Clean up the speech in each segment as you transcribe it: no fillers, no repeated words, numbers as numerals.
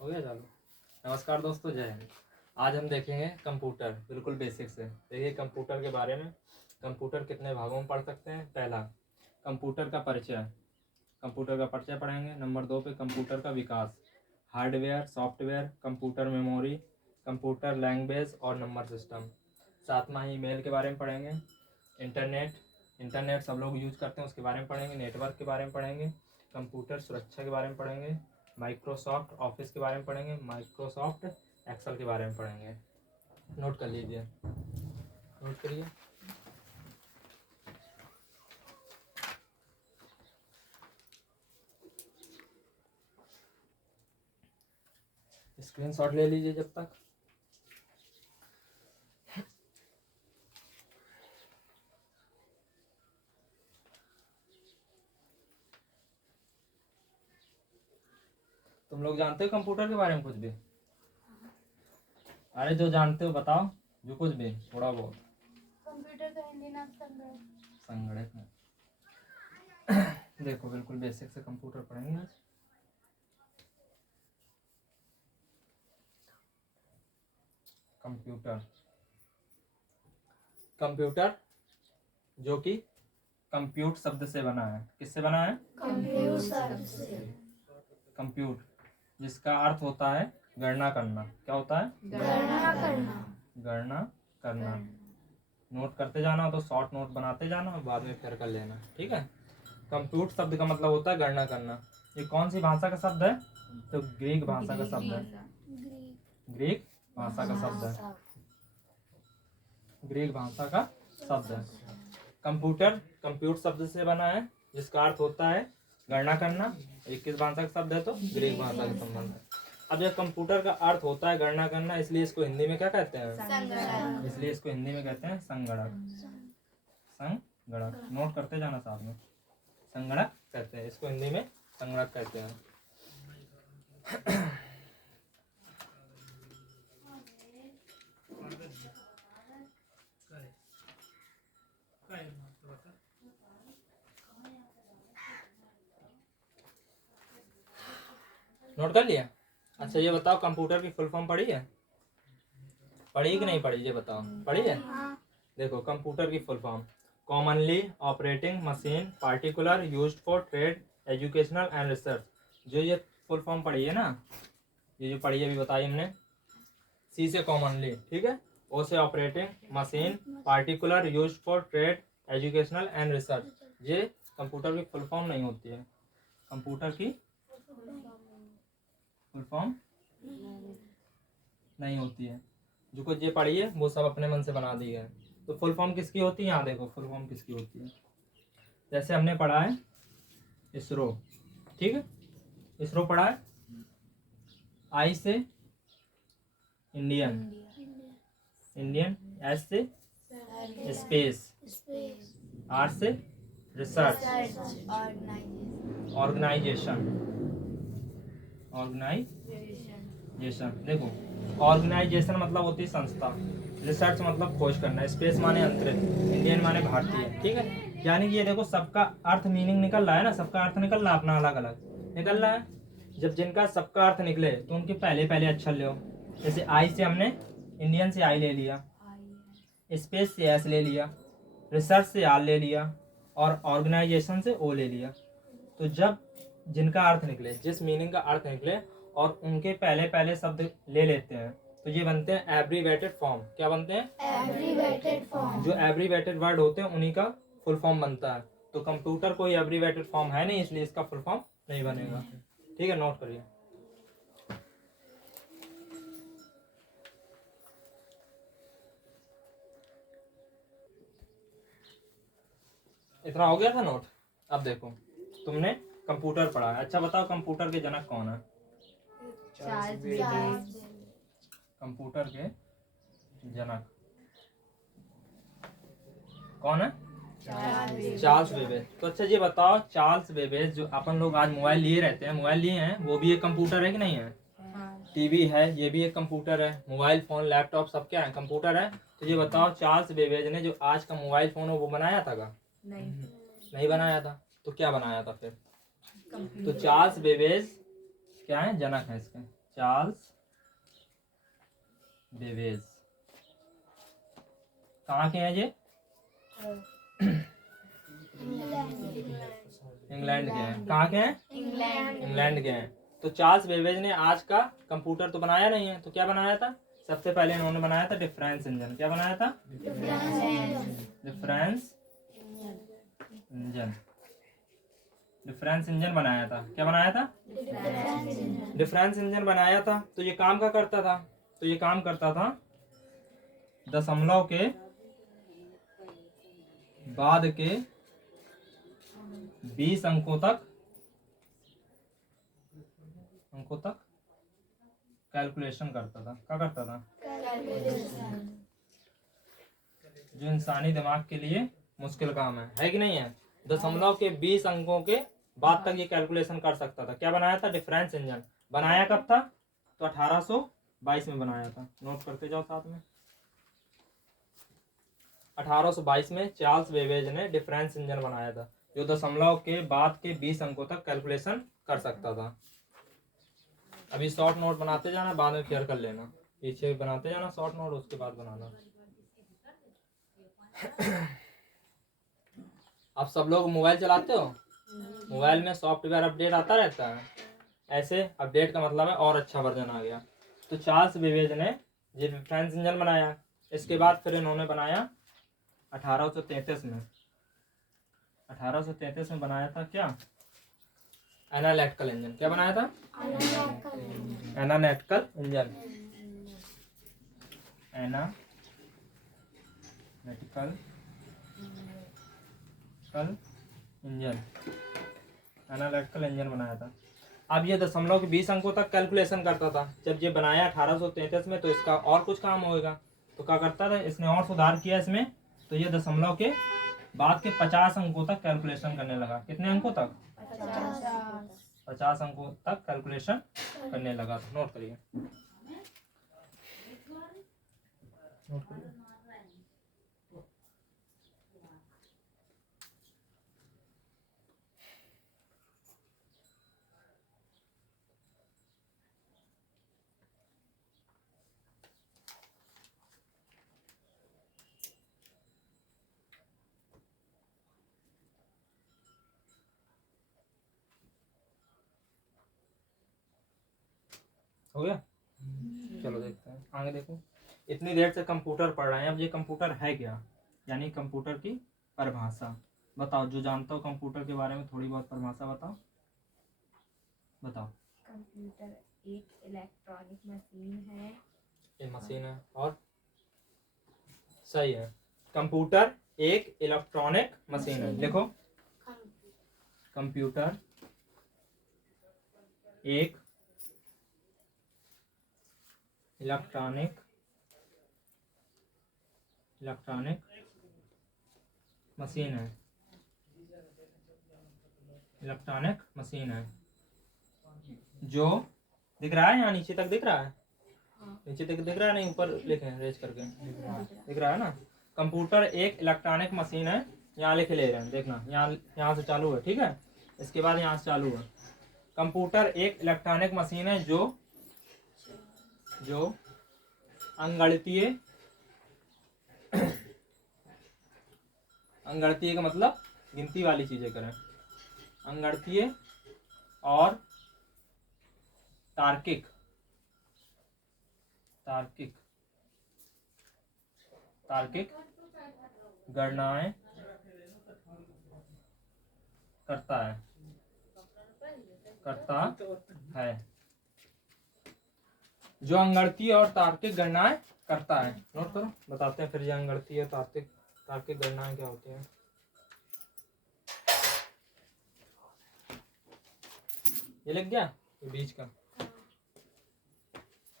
हो गया चालू। नमस्कार दोस्तों, जय हिंद। आज हम देखेंगे कंप्यूटर, बिल्कुल बेसिक से। देखिए कंप्यूटर के बारे में। कंप्यूटर कितने भागों में पढ़ सकते हैं। पहला, कंप्यूटर का परिचय। कंप्यूटर का परिचय पढ़ेंगे। नंबर 2 पे कंप्यूटर का विकास, hardware, software, computer memory, computer language और नंबर सिस्टम। सातवां ईमेल के बारे में पढ़ेंगे। इंटरनेट सब लोग यूज करते हैं, उसके बारे में पढ़ेंगे। नेटवर्क के बारे में पढ़ेंगे। कंप्यूटर सुरक्षा के बारे में पढ़ेंगे। माइक्रोसॉफ्ट ऑफिस के बारे में पढ़ेंगे। माइक्रोसॉफ्ट एक्सेल के बारे में पढ़ेंगे। नोट कर लीजिए, नोट करिए। स्क्रीनशॉट ले लीजिए जब तक। तुम लोग जानते हो कंप्यूटर के बारे में कुछ भी? अरे जो जानते हो बताओ, जो कुछ भी थोड़ा बहुत। कंप्यूटर का हिंदी नाम संगणक है। देखो बिल्कुल बेसिक से कंप्यूटर पढ़ेंगे आज। कंप्यूटर जो कि कंप्यूट शब्द से बना है। किससे बना है? कंप्यूट, जिसका अर्थ होता है गणना करना। क्या होता है? गणना करना। नोट करते जाना हो तो शॉर्ट नोट बनाते जाना और बाद में फिर कर लेना, ठीक है। कंप्यूट शब्द का मतलब होता है गणना करना। ये कौन सी भाषा का शब्द है? तो ग्रीक भाषा का शब्द है। ग्रीक भाषा का शब्द है। ग्रीक भाषा का शब्द है। कंप्यूटर कंप्यूट शब्द से बना है, जिसका अर्थ होता है गणना करना। ये किस भाषा का शब्द है? तो ग्रीक भाषा का संबंध है। अब जब कंप्यूटर का अर्थ होता है गणना करना, इसलिए इसको हिंदी में क्या कहते हैं? इसलिए इसको हिंदी में कहते हैं संगणक। संगणक नोट करते जाना साथ में। संगणक कहते हैं इसको, हिंदी में संगणक कहते हैं। नोट कर लिया? अच्छा ये बताओ, कंप्यूटर की फुल फॉर्म पढ़ी है? पढ़ी कि नहीं पढ़ी ये बताओ। पढ़ी है? देखो कंप्यूटर की full form, commonly operating machine particular used for trade educational and research. जो ये फुल फॉर्म पढ़ी है ना, ये जो पढ़ी है अभी बताई हमने। सी से कॉमनली, ठीक है। ओ से operating machine particular used for trade educational and research. ये कंप्यूटर की फुल फॉर्म नहीं होती है। कंप्यूटर की फुल फॉर्म नहीं होती है। जो कुछ ये पढ़ी है वो सब अपने मन से बना दी है। तो फुल फॉर्म किसकी होती है? यहाँ देखो फुल फॉर्म किसकी होती है। जैसे हमने पढ़ा है इसरो, ठीक है। इसरो पढ़ा है। आई से इंडियन, इंडियन। एस से स्पेस, आर से रिसर्च, ऑर्गेनाइजेशन, ऑर्गेनाइजेशन। देखो ऑर्गेनाइजेशन मतलब होती है संस्था, रिसर्च मतलब खोज करना, स्पेस माने अंतरिक्ष, इंडियन माने भारतीय, ठीक है। यानी कि ये देखो सबका अर्थ मीनिंग निकल रहा है ना, सबका अर्थ निकल रहा है अपना अलग अलग निकल रहा है। जब जिनका सबका अर्थ निकले तो उनके पहले पहले अक्षर लो। जैसे आई से हमने इंडियन से आई ले लिया, स्पेस से एस ले लिया, रिसर्च से आर ले लिया और ऑर्गेनाइजेशन से ओ ले लिया। तो जब जिनका अर्थ निकले, जिस मीनिंग का अर्थ निकले और उनके पहले पहले शब्द ले लेते हैं तो ये बनते हैं एब्रीवेटेड फॉर्म। क्या बनते हैं? Abbreviated form. जो एब्रीवेटेड वर्ड होते हैं उन्हीं का फुल फॉर्म बनता है। तो कंप्यूटर कोई एब्रीवेटेड फॉर्म है नहीं, इसलिए इसका फुल फॉर्म नहीं बनेगा, ठीक है। नोट करिए। इतना हो गया था नोट। अब देखो तुमने कंप्यूटर पढ़ा है। अच्छा बताओ कंप्यूटर के जनक कौन है? कंप्यूटर के जनक कौन है? Charles Babbage. तो अच्छा ये बताओ, चार्ल्स बेबेज जो अपन लोग आज मोबाइल लिए रहते हैं, मोबाइल लिए हैं, वो भी एक कंप्यूटर है कि नहीं है? टीवी है, ये भी एक कंप्यूटर है। मोबाइल फोन लैपटॉप सब क्या है? कंप्यूटर है। तो ये बताओ चार्ल्स बेबेज ने जो आज का मोबाइल फोन है वो बनाया था क्या? नहीं बनाया था। तो क्या बनाया था फिर? तो चार्ल्स बेबेज क्या है? जनक है इसके। Charles Babbage. कहाँ के हैं ये? इंग्लैंड के हैं। कहाँ के हैं? इंग्लैंड के हैं। तो चार्ल्स बेबेज ने आज का कंप्यूटर तो बनाया नहीं है, तो क्या बनाया था? सबसे पहले इन्होंने बनाया था डिफरेंस इंजन। क्या बनाया था? Difference engine. डिफरेंस इंजन बनाया था। क्या बनाया था? डिफरेंस इंजन बनाया था। तो ये काम क्या करता था? तो ये काम करता था दशमलव के बाद के 20 अंकों तक कैलकुलेशन करता था। क्या करता था? जो इंसानी दिमाग के लिए मुश्किल काम है कि नहीं है? दशमलव के 20 अंकों के बाद तक ये कैलकुलेशन कर सकता था। क्या बनाया था? Difference engine. बनाया कब था? तो 1822 में बनाया था। नोट करते जाओ साथ में। 1822 में चार्ल्स बेबेज ने डिफरेंस इंजन बनाया था, जो दशमलव के बाद के 20 अंकों तक कैलकुलेशन कर सकता था। अभी शॉर्ट नोट बनाते जाना, बाद में क्लियर कर लेना। पीछे बनाते जाना शॉर्ट नोट, उसके बाद बनाना। आप सब लोग मोबाइल चलाते हो? मोबाइल में सॉफ्टवेयर अपडेट आता रहता है। ऐसे अपडेट का मतलब है और अच्छा वर्जन आ गया। तो चार्ल्स बेबेज ने ये डिफरेंस इंजन बनाया। इसके बाद फिर इन्होंने बनाया 1833 में। 1833 में बनाया था क्या? Analytical engine. क्या बनाया था? Analytical engine. Analytical engine. Analytical engine बनाया था। अब ये दशमलव के 20 अंकों तक कैलकुलेशन करता था। जब ये बनाया 1833 में, तो इसका और कुछ काम होएगा। तो क्या करता था? इसने और सुधार किया इसमें। तो ये दशमलव के बाद के 50 अंकों तक कैलकुलेशन करने लगा। कितने अंकों तक? 50 अंकों तक कैलकुलेशन करने लगा। नोट करिए। हो गया? चलो देखते हैं आगे। देखो, इतनी देर से कंप्यूटर पढ़ रहे हैं। अब ये कंप्यूटर है क्या, यानी कंप्यूटर की परिभाषा बताओ। जो जानता हो कंप्यूटर के बारे में थोड़ी बहुत परिभाषा बताओ। कंप्यूटर एक इलेक्ट्रॉनिक मशीन है। ये मशीन है और सही है। कंप्यूटर एक इलेक्ट्रॉनिक मशीन है। लिखो, कंप्यूटर एक इलेक्ट्रॉनिक मशीन है। इलेक्ट्रॉनिक मशीन है जो दिख रहा है, यहाँ नीचे तक दिख रहा है। नीचे तक दिख रहा है, नहीं ऊपर लिखे रेज करके दिख रहा है ना। कंप्यूटर एक इलेक्ट्रॉनिक मशीन है। यहाँ लिखे ले रहे हैं, देखना। यहाँ से चालू है, ठीक है। इसके बाद यहाँ से चालू है। कंप्यूटर एक इलेक्ट्रॉनिक मशीन है जो अंगणितीय का मतलब गिनती वाली चीजें करें। अंगणितीय और तार्किक गणनाएं करता है। जो अंगणितीय और तार्किक गणनाएं करता है। नोट करो, बताते हैं फिर ये अंगणितीय और तार्किक गणनाएं क्या होती हैं। ये लग गया, ये बीच का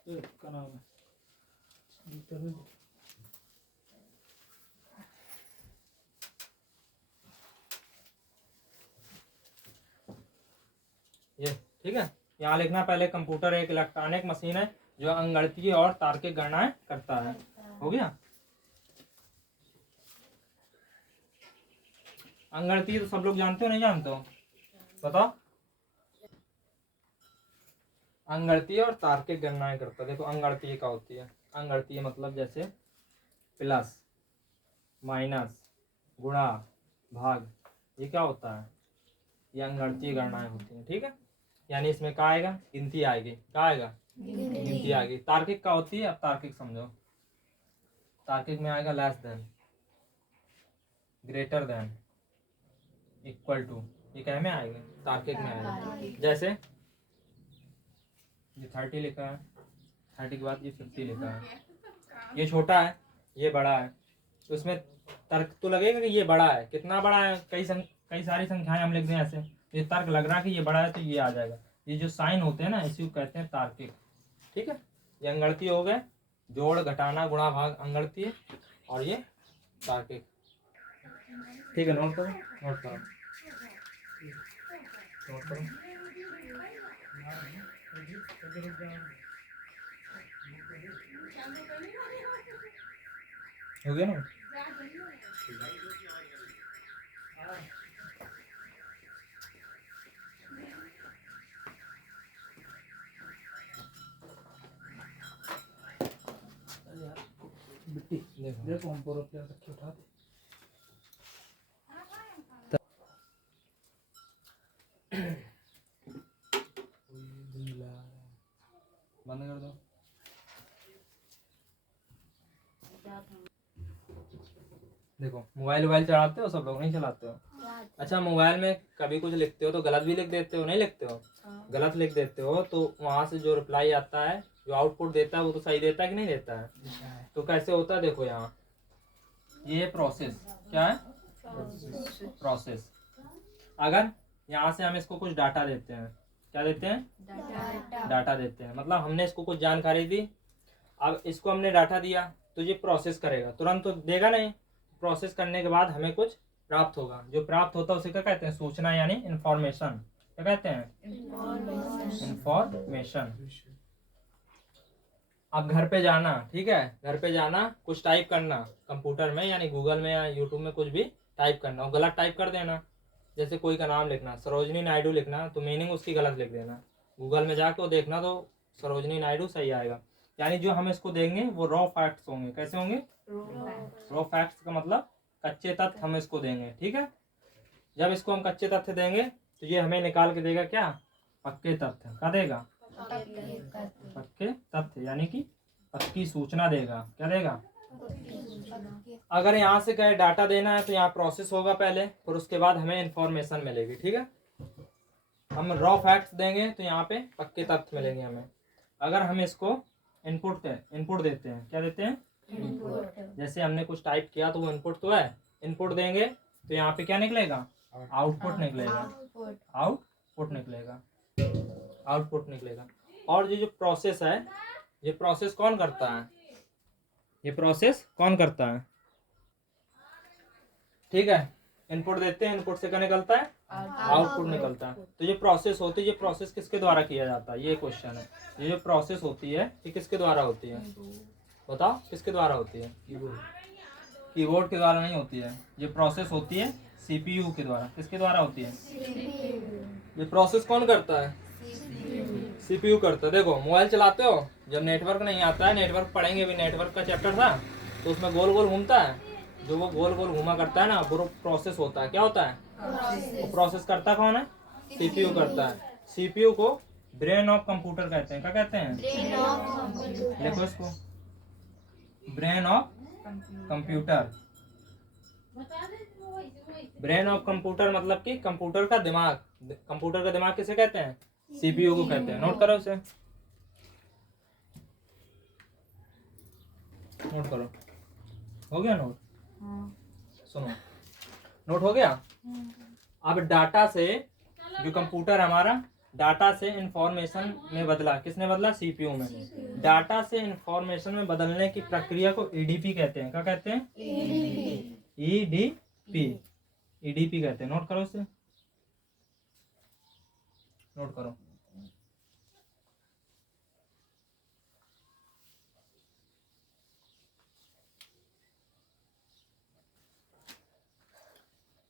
क्या नाम है? ये ठीक है। यहाँ लिखना पहले, कंप्यूटर एक इलेक्ट्रॉनिक मशीन है जो अंगणितीय और तार्किक गणनाएं करता है। हो गया? अंगणितीय तो सब लोग जानते हो, नहीं जानते हो? बताओ। अंगणतीय और तार्किक गणनाएं करता है। देखो अंगणतीय क्या होती है, अंगणतीय मतलब जैसे प्लस, माइनस, गुणा, भाग, ये क्या होता है, ये अंगणतीय गणनाएं होती हैं। ठीक है, यानी इसमें क्या आएगा, गिनती आएगी। क्या आएगा, गिनती आएगी। तार्किक क्या होती है, अब तार्किक समझो। तार्किक में आएगा less than, greater than, equal to, ये क्या में आएगा, तार्किक में आएगा। जैसे ये 30 लिखा है, 30 के बाद ये 50 लिखा है, ये छोटा है ये बड़ा है, तो उसमें तर्क तो लगेगा कि ये बड़ा है। कितना बड़ा है, कई सारी संख्याएं हम लिख दें ऐसे, ये तर्क लग रहा है कि ये बड़ा है तो ये आ जाएगा। ये जो साइन होते हैं ना, इसी को कहते हैं तार्किक। ठीक है, ये अंगणतीय हो गए, जोड़, घटाना, गुणा, भाग अंगणतीय, और ये तार्किक। ठीक है, नोट करो, नोट करो, नोट करो। हो गया ना। देखो हम पूरा प्लेयर रखे उठा दे। बंद कर दो। देखो मोबाइल चलाते हो सब लोग, नहीं चलाते हो? अच्छा, मोबाइल में कभी कुछ लिखते हो तो गलत भी लिख देते हो, नहीं लिखते हो? गलत लिख देते हो तो वहां से जो रिप्लाई आता है, जो आउटपुट देता है, वो तो सही देता है कि नहीं देता है? तो कैसे होता है, देखो यहाँ ये प्रोसेस क्या है, प्रोसेस। अगर यहाँ से हम इसको कुछ डाटा देते हैं, क्या देते हैं, डाटा देते हैं, मतलब हमने इसको कुछ जानकारी दी। अब इसको हमने डाटा दिया तो ये प्रोसेस करेगा, तुरंत तो देगा नहीं। प्रोसेस करने के बाद हमें कुछ प्राप्त होगा, जो प्राप्त होता है उसे क्या कहते हैं, सूचना, यानी इंफॉर्मेशन। क्या कहते हैं, इंफॉर्मेशन। अब घर पे जाना, ठीक है, घर पे जाना, कुछ टाइप करना कंप्यूटर में, यानी गूगल में या यूट्यूब में कुछ भी टाइप करना, और गलत टाइप कर देना। जैसे कोई का नाम लिखना, सरोजनी नायडू लिखना, तो मीनिंग उसकी गलत लिख देना। गूगल में जाके वो देखना तो सरोजनी नायडू सही आएगा। यानी जो हम इसको देंगे वो रॉ फैक्ट्स होंगे। कैसे होंगे, रॉ फैक्ट्स का मतलब कच्चे तथ्य हम इसको देंगे। ठीक है, जब इसको हम कच्चे तथ्य देंगे तो ये हमें निकाल के देगा क्या, पक्के तथ्य। क्या देगा, पक्के तथ्य, यानी कि पक्की सूचना देगा। क्या देगा, अगर यहाँ से कहे डाटा देना है तो यहाँ प्रोसेस होगा पहले, फिर उसके बाद हमें इंफॉर्मेशन मिलेगी। ठीक है, हम रॉ फैक्ट्स देंगे तो यहाँ पे पक्के तथ्य मिलेंगे हमें। अगर हम इसको इनपुट देते हैं, क्या देते हैं, जैसे हमने कुछ टाइप किया तो वो इनपुट तो है, इनपुट देंगे तो यहाँ पे क्या निकलेगा, आउटपुट निकलेगा, आउटपुट निकलेगा, आउटपुट निकलेगा। और ये जो प्रोसेस है, ये प्रोसेस कौन करता है, ये प्रोसेस कौन करता है, ठीक है, इनपुट देते हैं, इनपुट से क्या निकलता है, आउटपुट निकलता है। तो ये प्रोसेस होती है, ये प्रोसेस किसके द्वारा किया जाता है, ये क्वेश्चन है। ये जो प्रोसेस होती है ये किसके द्वारा होती है, बताओ किसके द्वारा होती है, कीबोर्ड के द्वारा नहीं होती है। ये प्रोसेस होती है सीपीयू के द्वारा। किसके द्वारा होती है, ये प्रोसेस कौन करता है, सीपीयू करता है। देखो मोबाइल चलाते हो, जब नेटवर्क नहीं आता है, नेटवर्क पढ़ेंगे भी, नेटवर्क का चैप्टर था, तो उसमें गोल गोल घूमता है, जो वो गोल गोल घूमा करता है ना, वो प्रोसेस होता है। क्या होता है, वो प्रोसेस करता कौन है, सीपीयू करता है। सीपीयू को ब्रेन ऑफ कंप्यूटर कहते हैं। क्या कहते हैं, देखो इसको, brain of computer. Brain of computer मतलब कि कंप्यूटर का दिमाग। कंप्यूटर का दिमाग किसे कहते हैं, सीपीयू को कहते हैं। नोट करो उसे, नोट करो, हो गया नोट, सुनो, नोट हो गया। अब डाटा से, जो कंप्यूटर हमारा डाटा से इंफॉर्मेशन में बदला, किसने बदला, सीपीयू में। डाटा से इंफॉर्मेशन में बदलने की प्रक्रिया को ईडीपी कहते हैं। क्या कहते हैं, ईडीपी, ईडीपी कहते हैं। नोट करो उसे, नोट करो।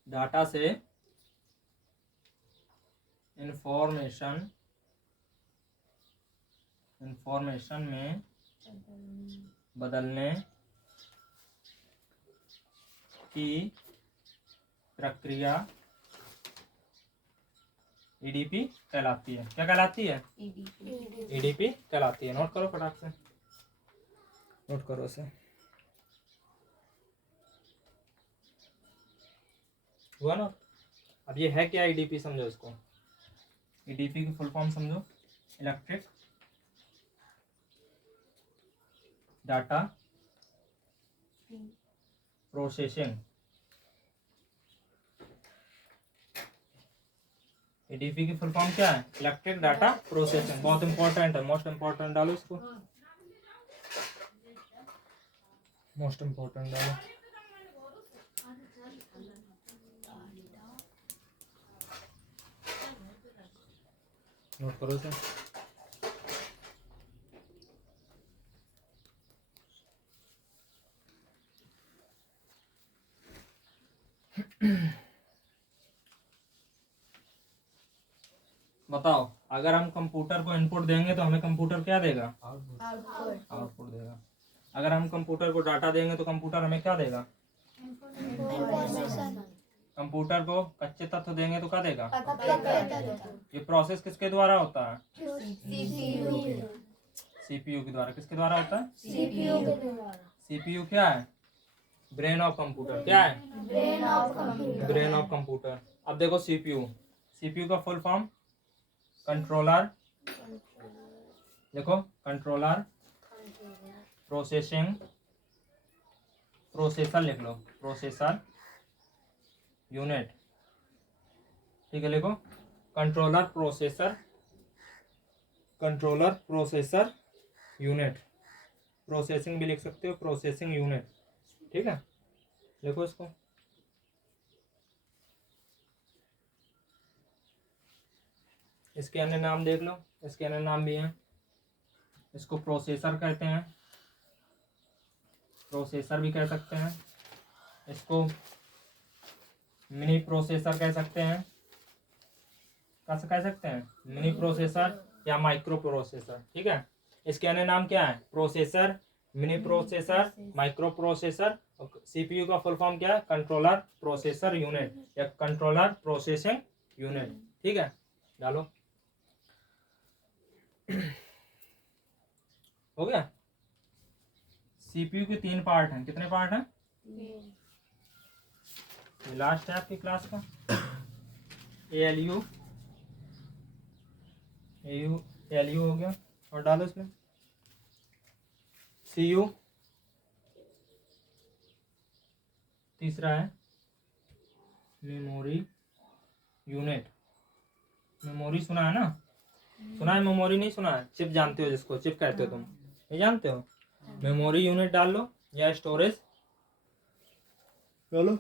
डाटा से इंफॉर्मेशन इंफॉर्मेशन में बदलने की प्रक्रिया ईडीपी कहलाती है। क्या कहलाती है? ईडीपी कहलाती है। नोट करो फटाक से, नोट करो इसे। हुआ ना? अब ये है क्या ईडीपी, समझो इसको। ईडीपी की फुल फॉर्म समझो, इलेक्ट्रिक डाटा प्रोसेसिंग। ईडीपी की फुल फॉर्म क्या है? Electric data processing. बहुत इंपॉर्टेंट है, मोस्ट इंपॉर्टेंट डालो इसको, मोस्ट इंपॉर्टेंट डालो। नोट करो इसे। बताओ, अगर हम कंप्यूटर को इनपुट देंगे तो हमें कंप्यूटर क्या देगा? आउटपुट देगा। अगर हम कंप्यूटर को डाटा देंगे तो कंप्यूटर हमें क्या देगा? कंप्यूटर को कच्चे तत्व देंगे तो क्या देगा? ये प्रोसेस किसके द्वारा होता है? सीपीयू के द्वारा। किसके द्वारा होता है? सीपीयू क्या है? Brain of computer. क्या है? Brain of computer. अब देखो सीपीयू, सीपीयू का फुल फॉर्म कंट्रोलर। देखो, कंट्रोलर प्रोसेसिंग, प्रोसेसर लिख लो, प्रोसेसर यूनिट। ठीक है, लिखो controller processor, controller processor unit. Processing भी लिख सकते हो, प्रोसेसिंग यूनिट। ठीक है, लिखो इसको। इसके अन्य नाम देख लो, इसके अन्य नाम भी हैं। इसको प्रोसेसर कहते हैं, प्रोसेसर भी कह सकते हैं। इसको मिनी प्रोसेसर कह सकते हैं। कैसे कह सकते हैं? मिनी प्रोसेसर या माइक्रो प्रोसेसर। ठीक है, इसके अन्य नाम क्या है? Processor, mini processor, micro processor. CPU का फुल फॉर्म क्या है? कंट्रोलर प्रोसेसर यूनिट या कंट्रोलर प्रोसेसिंग यूनिट। ठीक है, डालो। हो गया। सीपीयू के 3 पार्ट हैं। कितने पार्ट हैं? लास्ट है आपकी क्लास का। एएलयू, एएलयू हो गया, और डालो इसमें सीयू। तीसरा है मेमोरी यूनिट। मेमोरी सुना है ना? सुना है? मेमोरी नहीं सुना है? चिप जानते हो, जिसको चिप कहते हो तुम, नहीं जानते हो? मेमोरी यूनिट डाल लो, या स्टोरेज डालो।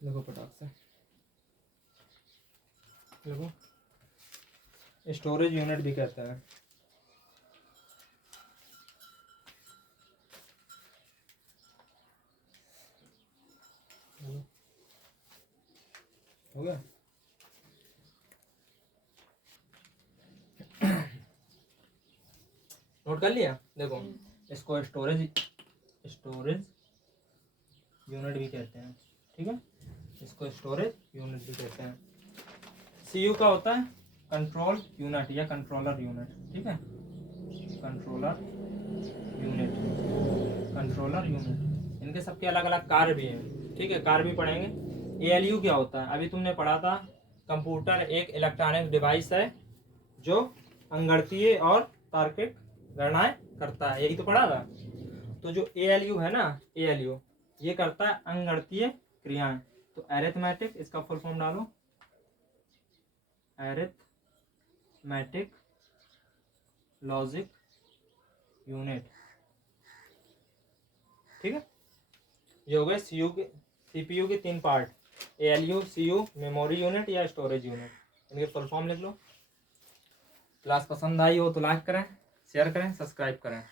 देखो फटाक से, देखो स्टोरेज यूनिट भी कहता है। हो गया। नोट कर लिया? देखो, इसको स्टोरेज यूनिट भी कहते हैं। ठीक है, इसको स्टोरेज यूनिट भी कहते हैं। सीयू का होता है कंट्रोल यूनिट या कंट्रोलर यूनिट। ठीक है, कंट्रोलर यूनिट, कंट्रोलर यूनिट। इनके सबके अलग अलग कार्य भी हैं। ठीक है, कार्य भी पढ़ेंगे। एएलयू क्या होता है? अभी तुमने पढ़ा था, कंप्यूटर एक इलेक्ट्रॉनिक डिवाइस है जो अंगणितीय और तार्किक गणनाएं करता है। यही तो पढ़ा था। तो जो एएलयू है ना, एएलयू ये करता है अंगणितीय क्रियाएं। तो अरिथमेटिक, इसका फुल फॉर्म डालो, अरिथमेटिक लॉजिक यूनिट। ठीक है, ये हो गए सीपीयू के 3 part, ALU, CU, memory unit या स्टोरेज यूनिट। इनके फुल फॉर्म लिख लो। क्लास पसंद आई हो तो लाइक करें, शेयर करें, सब्सक्राइब करें।